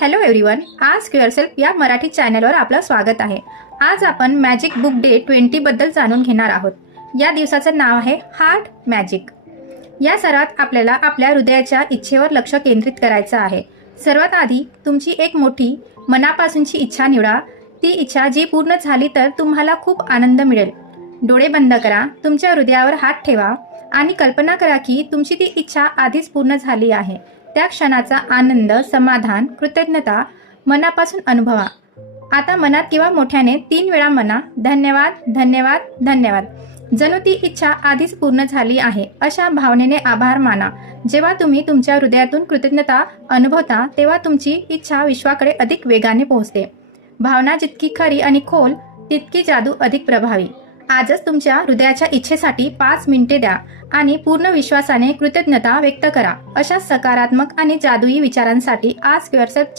Hello everyone, आज yourself या मराठी चॅनलवर आपलं स्वागत आहे। आज आपण मॅजिक बुक डे 20 बद्दल जाणून घेणार आहोत। या दिवसाचं नाव आहे हार्ट मॅजिक। या सरावात आपल्याला आपल्या हृदयाच्या इच्छेवर लक्ष केंद्रित करायचं आहे। सर्वात आधी तुमची एक मोठी मनापासूनची इच्छा निवडा। ती इच्छा जी पूर्ण झाली तर तुम्हाला खूप आनंद मिळेल। डोळे बंद करा, तुमच्या हृदयावर हात ठेवा आणि कल्पना करा की तुमची ती इच्छा आधीच पूर्ण झाली आहे। त्या क्षणाचा आनंद, समाधान, कृतज्ञता मनापासून अनुभवा। आता मनात किंवा मोठ्याने 3 वेळा म्हणा, धन्यवाद, धन्यवाद, धन्यवाद। जणू ती इच्छा आधीच पूर्ण झाली आहे अशा भावनेने आभार माना। जेव्हा तुम्ही तुमच्या हृदयातून कृतज्ञता अनुभवता तेव्हा तुमची इच्छा विश्वाकडे अधिक वेगाने पोहोचते। भावना जितकी खरी आणि खोल तितकी जादू अधिक प्रभावी। आजच तुमच्या हृदयाच्या इच्छेसाठी 5 मिनिटे द्या आणि पूर्ण विश्वासाने कृतज्ञता व्यक्त करा। अशा सकारात्मक आणि जादुई विचारांसाठी आज युअरसेल्फ